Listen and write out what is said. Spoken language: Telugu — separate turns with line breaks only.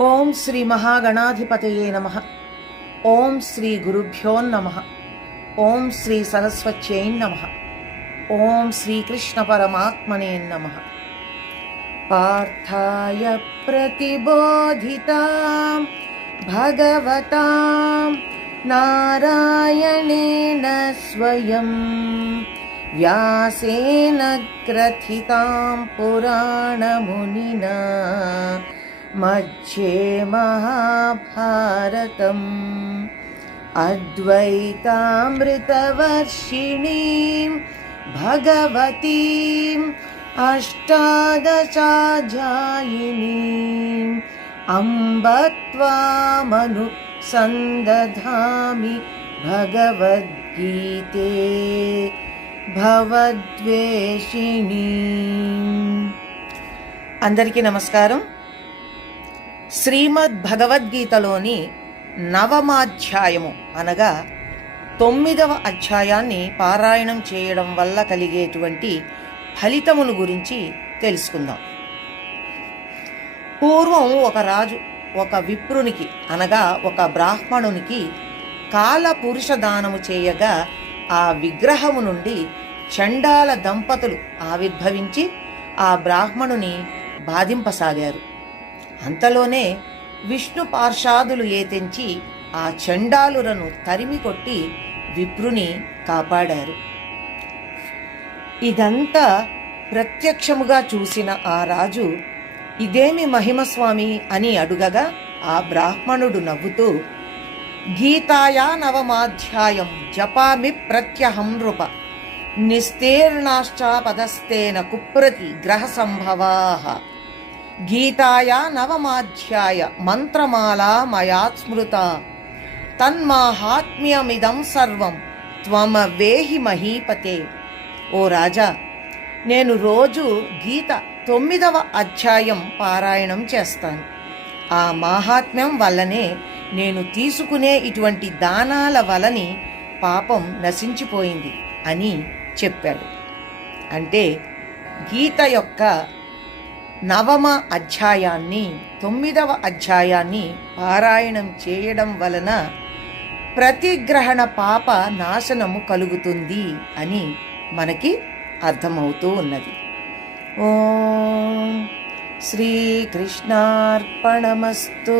ఓం శ్రీ మహాగణాధిపతయే నమ. ఓం శ్రీ గురుభ్యోన్నమ ఓం శ్రీ సరస్వత్యై నమ. ఓం శ్రీకృష్ణ పరమాత్మనే నమ. పార్థాయ ప్రతిబోధితాం భగవతాం నారాయణేన స్వయం వ్యాసేన గ్రథితాం పురాణమునినా मध्ये महाभारतम् अद्वैतामृतवर्षिणीं भगवतीम् अष्टादशाध्यायिनीम् अम्ब त्वामनु सन्दधामि भगवद्गीते భవద్వేషిణి అందరికీ నమస్కారం శ్రీమద్ భగవద్గీతలోని నవమాధ్యాయము అనగా తొమ్మిదవ అధ్యాయాన్ని పారాయణం చేయడం వల్ల కలిగేటువంటి ఫలితమును గురించి తెలుసుకుందాం. పూర్వం ఒక రాజు ఒక విప్రునికి అనగా ఒక బ్రాహ్మణునికి కాల పురుష దానము చేయగా ఆ విగ్రహము నుండి చండాల దంపతులు ఆవిర్భవించి ఆ బ్రాహ్మణుని బాధింపసాగారు. అంతలోనే విష్ణు పార్షాదులు ఏతెంచి ఆ చండాలులను తరిమి కొట్టి విప్రుని కాపాడారు. ఇదంతా ప్రత్యక్షముగా చూసిన ఆ రాజు ఇదేమి మహిమస్వామి అని అడుగగా ఆ బ్రాహ్మణుడు నవ్వుతూ గీతాయా నవమాధ్యాయం జపామి ప్రత్యహం నృప నిస్తీర్ణాశ్చాపదస్తేన కుప్రతి గ్రహ సంభవా గీతాయా నవమాధ్యాయ మంత్రమాలా మయా స్మృత. తన్మాహాత్మ్యమిదం సర్వం త్వమ వేహి మహీపతే. ఓ రాజా నేను రోజు గీత తొమ్మిదవ అధ్యాయం పారాయణం చేస్తాను. ఆ మాహాత్మ్యం వల్లనే నేను తీసుకునే ఇటువంటి దానాల వలని పాపం నశించిపోయింది అని చెప్పాడు. అంటే గీత యొక్క నవమ అధ్యాయాన్ని తొమ్మిదవ అధ్యాయాన్ని పారాయణం చేయడం వలన ప్రతిగ్రహణ పాప నాశనము కలుగుతుంది అని మనకి అర్థమవుతూ ఉన్నది. ఓం శ్రీకృష్ణార్పణమస్తు.